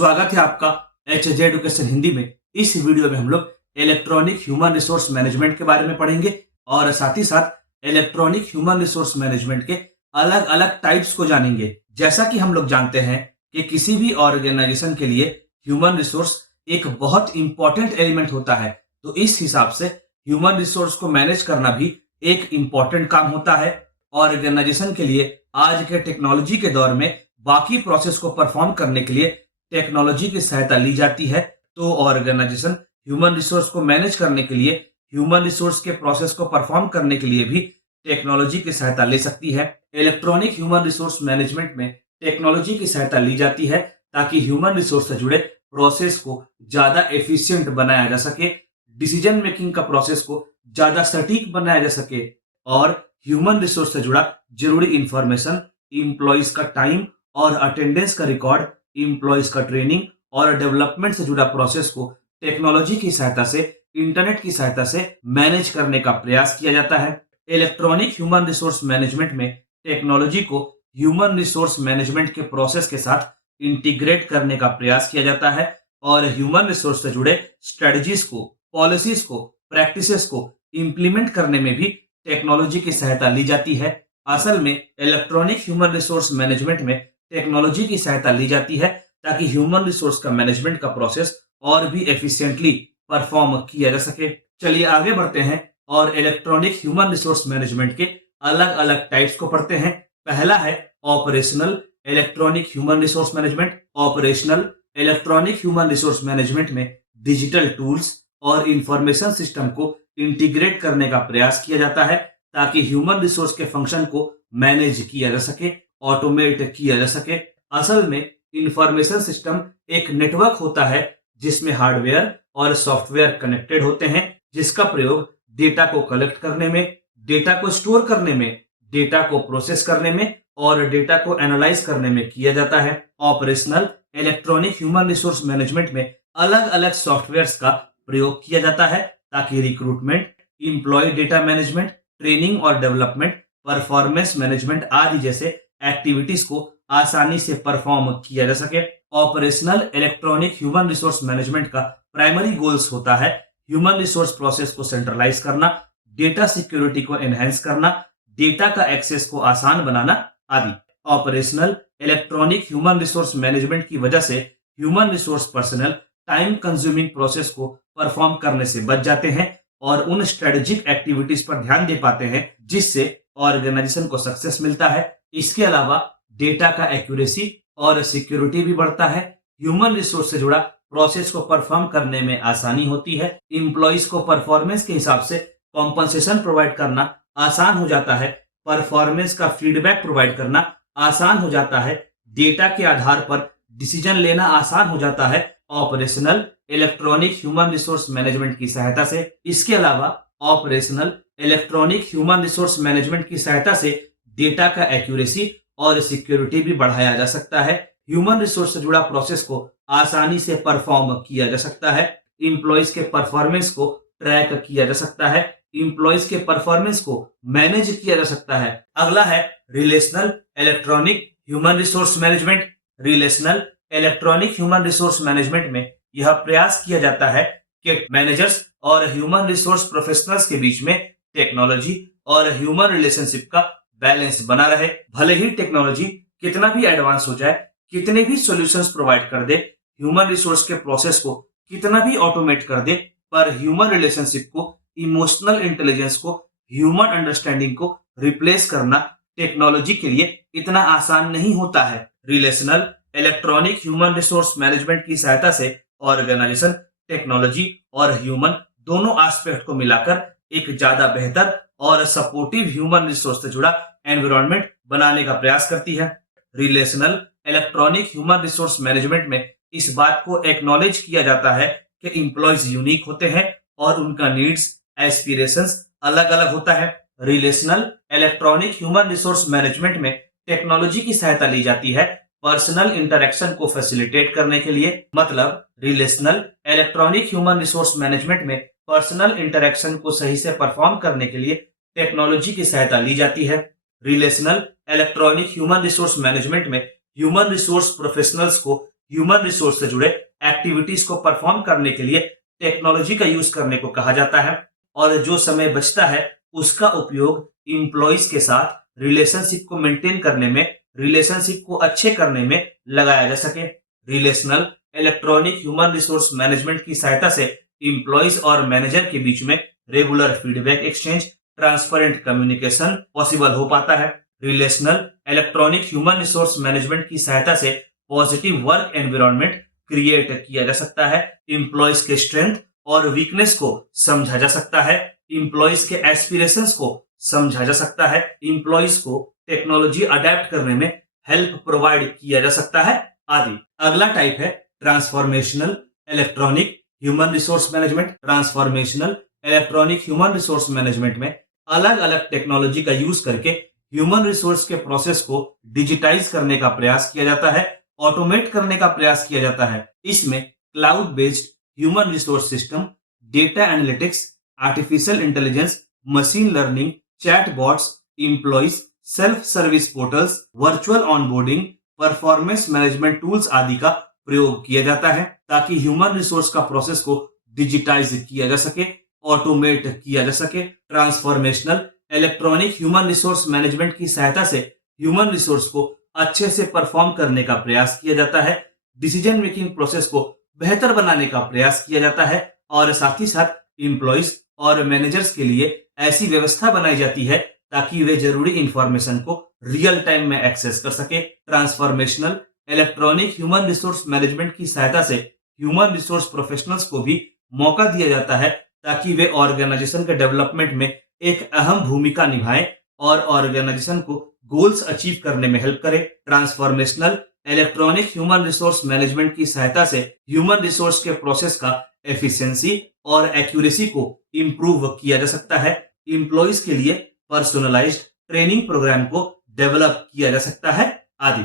स्वागत है आपका HJ एडुकेशन हिंदी में। इस वीडियो में हम लोग इलेक्ट्रॉनिक ह्यूमन रिसोर्स मैनेजमेंट के बारे में पढ़ेंगे और साथ ही साथ इलेक्ट्रॉनिक ह्यूमन रिसोर्स मैनेजमेंट के अलग अलग टाइप्स को जानेंगे। जैसा कि हम लोग जानते हैं कि किसी भी ऑर्गेनाइजेशन के लिए ह्यूमन रिसोर्स एक बहुत इंपॉर्टेंट एलिमेंट होता है, तो इस हिसाब से ह्यूमन रिसोर्स को मैनेज करना भी एक इंपॉर्टेंट काम होता है। ऑर्गेनाइजेशन के लिए आज के टेक्नोलॉजी के दौर में बाकी प्रोसेस को परफॉर्म करने के लिए टेक्नोलॉजी की सहायता ली जाती है। तो ऑर्गेनाइजेशन ह्यूमन रिसोर्स को मैनेज करने के लिए, ह्यूमन रिसोर्स के प्रोसेस को परफॉर्म करने के लिए भी टेक्नोलॉजी की सहायता ले सकती है। इलेक्ट्रॉनिक ह्यूमन रिसोर्स मैनेजमेंट में टेक्नोलॉजी की सहायता ली जाती है ताकि ह्यूमन रिसोर्स से जुड़े प्रोसेस को ज्यादा एफिशिएंट बनाया जा सके, डिसीजन मेकिंग का प्रोसेस को ज्यादा सटीक बनाया जा सके और ह्यूमन रिसोर्स से जुड़ा जरूरी इंफॉर्मेशन, इंप्लॉइज का टाइम और अटेंडेंस का रिकॉर्ड, इंप्लॉइज का ट्रेनिंग और डेवलपमेंट से जुड़ा प्रोसेस को टेक्नोलॉजी की सहायता से, इंटरनेट की सहायता से मैनेज करने का प्रयास किया जाता है। इलेक्ट्रॉनिक ह्यूमन रिसोर्स मैनेजमेंट में टेक्नोलॉजी को ह्यूमन रिसोर्स मैनेजमेंट के प्रोसेस के साथ इंटीग्रेट करने का प्रयास किया जाता है और ह्यूमन रिसोर्स से जुड़े स्ट्रेटजीज को, पॉलिसीज को, प्रैक्टिसेस को इंप्लीमेंट करने में भी टेक्नोलॉजी की सहायता ली जाती है। असल में इलेक्ट्रॉनिक ह्यूमन रिसोर्स मैनेजमेंट में टेक्नोलॉजी की सहायता ली जाती है ताकि ह्यूमन रिसोर्स का मैनेजमेंट का प्रोसेस और भी एफिशिएंटली परफॉर्म किया जा सके। चलिए आगे बढ़ते हैं और इलेक्ट्रॉनिक ह्यूमन रिसोर्स मैनेजमेंट के अलग अलग टाइप्स को पढ़ते हैं। पहला है operational electronic human resource management. Operational electronic human resource management में डिजिटल टूल्स और इंफॉर्मेशन सिस्टम को इंटीग्रेट करने का प्रयास किया जाता है ताकि ह्यूमन रिसोर्स के फंक्शन को मैनेज किया जा सके, ऑटोमेट किया जा सके। असल में इंफॉर्मेशन सिस्टम एक नेटवर्क होता है जिसमें हार्डवेयर और सॉफ्टवेयर कनेक्टेड होते हैं, जिसका प्रयोग डेटा को कलेक्ट करने में, डेटा को स्टोर करने में, डेटा को प्रोसेस करने में और डेटा को एनालाइज करने में किया जाता है। Operational electronic human resource management में अलग अलग सॉफ्टवेयर्स का प्रयोग किया जाता है ताकि recruitment, employee data management, training और डेवलपमेंट, परफॉर्मेंस मैनेजमेंट आदि जैसे एक्टिविटीज को आसानी से परफॉर्म किया जा सके। Operational electronic human resource management का प्राइमरी गोल्स होता है ह्यूमन रिसोर्स प्रोसेस को सेंट्रलाइज करना, डेटा सिक्योरिटी को एनहेंस करना, डेटा का एक्सेस को आसान बनाना आदि। Operational electronic human resource management की वजह से human resource personal time consuming process को परफॉर्म करने से बच जाते हैं और उन स्ट्रेटेजिक एक्टिविटीज पर ध्यान दे पाते हैं जिससे ऑर्गेनाइजेशन को सक्सेस मिलता है। इसके अलावा डेटा का एक्यूरेसी और सिक्योरिटी भी बढ़ता है। ह्यूमन रिसोर्स से जुड़ा प्रोसेस को परफॉर्म करने में आसानी होती है। इंप्लॉइज को परफॉर्मेंस के हिसाब से कॉम्पनसेशन प्रोवाइड करना आसान हो जाता है। परफॉर्मेंस का फीडबैक प्रोवाइड करना आसान हो जाता है। डेटा के आधार पर डिसीजन लेना आसान हो जाता है operational electronic human resource management की सहायता से। इसके अलावा operational electronic human resource management की सहायता से डेटा का एक्यूरेसी और सिक्योरिटी भी बढ़ाया जा सकता है। ह्यूमन रिसोर्स से जुड़ा प्रोसेस को आसानी से परफॉर्म किया जा सकता है। इंप्लॉइज के परफॉर्मेंस को ट्रैक किया जा सकता है। इंप्लॉइज के परफॉर्मेंस को मैनेज किया जा सकता है। अगला है relational electronic human resource management. Relational electronic human resource management में यह प्रयास किया जाता है कि मैनेजर्स और ह्यूमन रिसोर्स प्रोफेशनल्स के बीच में टेक्नोलॉजी और ह्यूमन रिलेशनशिप का बैलेंस बना रहे। भले ही टेक्नोलॉजी कितना भी एडवांस हो जाए, कितने भी सॉल्यूशंस प्रोवाइड कर दे, ह्यूमन रिसोर्स के प्रोसेस को कितना भी ऑटोमेट कर दे, पर ह्यूमन रिलेशनशिप को, इमोशनल इंटेलिजेंस को, ह्यूमन अंडरस्टैंडिंग को रिप्लेस करना टेक्नोलॉजी के लिए इतना आसान नहीं होता है। Relational electronic human resource management की सहायता से ऑर्गेनाइजेशन टेक्नोलॉजी और ह्यूमन दोनों एस्पेक्ट को मिलाकर एक ज्यादा बेहतर और सपोर्टिव ह्यूमन रिसोर्स से जुड़ा एनवायरनमेंट बनाने का प्रयास करती है। Relational electronic human resource management में इस बात को एक्नॉलेज किया जाता है कि इंप्लॉइज यूनिक होते हैं और उनका नीड्स, एस्पिरेशंस अलग अलग होता है। Relational electronic human resource management में टेक्नोलॉजी की सहायता ली जाती है पर्सनल इंटरेक्शन को फैसिलिटेट करने के लिए। मतलब relational electronic human resource management में पर्सनल इंटरेक्शन को सही से परफॉर्म करने के लिए टेक्नोलॉजी की सहायता ली जाती है। Relational electronic human resource management में ह्यूमन रिसोर्स प्रोफेशनल्स को ह्यूमन रिसोर्स से जुड़े एक्टिविटीज को परफॉर्म करने के लिए टेक्नोलॉजी का यूज करने को कहा जाता है, और जो समय बचता है उसका उपयोग इंप्लॉइज के साथ रिलेशनशिप को मेंटेन करने में, रिलेशनशिप को अच्छे करने में लगाया जा सके। Relational electronic human resource management की सहायता से इंप्लॉइज और मैनेजर के बीच में regular feedback exchange, transparent communication possible हो पाता है। Relational electronic human resource management की सहायता से पॉजिटिव वर्क एनवायरनमेंट क्रिएट किया जा सकता है। इंप्लॉइज के स्ट्रेंथ और वीकनेस को समझा जा सकता है, इंप्लॉइज के एस्पिरेशंस को समझा जा सकता है, इंप्लॉइज को टेक्नोलॉजी अडेप्ट करने में हेल्प प्रोवाइड किया जा सकता है आदि। अगला टाइप है transformational electronic human resource management. Transformational electronic human resource management में अलग अलग टेक्नोलॉजी का यूज करके ह्यूमन रिसोर्स के प्रोसेस को डिजिटाइज करने का प्रयास किया जाता है, ऑटोमेट करने का प्रयास किया जाता है। इसमें cloud based human resource system, data analytics, artificial intelligence, machine learning, chatbots, employees self service portals, virtual onboarding, performance management tools आदि का प्रयोग किया जाता है, ताकि ह्यूमन रिसोर्स का प्रोसेस को डिजिटाइज किया जा सके, ऑटोमेट किया जा सके। Transformational electronic human resource management की सहायता से ह्यूमन रिसोर्स को अच्छे से परफॉर्म करने का प्रयास किया जाता है, डिसीजन मेकिंग प्रोसेस को बेहतर बनाने का प्रयास किया जाता है, और साथ ही साथ इंप्लॉइज और मैनेजर्स के लिए ऐसी व्यवस्था बनाई जाती है ताकि वे जरूरी इंफॉर्मेशन को रियल टाइम में एक्सेस कर सके। Transformational electronic human resource management की सहायता से ह्यूमन रिसोर्स प्रोफेशनल्स को भी मौका दिया जाता है ताकि वे ऑर्गेनाइजेशन के डेवलपमेंट में एक अहम भूमिका निभाएं और ऑर्गेनाइजेशन को गोल्स अचीव करने में हेल्प करें। Transformational electronic human resource management की सहायता से ह्यूमन रिसोर्स के प्रोसेस का एफिशिएंसी और एक्यूरेसी को इंप्रूव किया जा सकता है, इंप्लॉइज के लिए पर्सनलाइज्ड ट्रेनिंग प्रोग्राम को डेवलप किया जा सकता है आदि।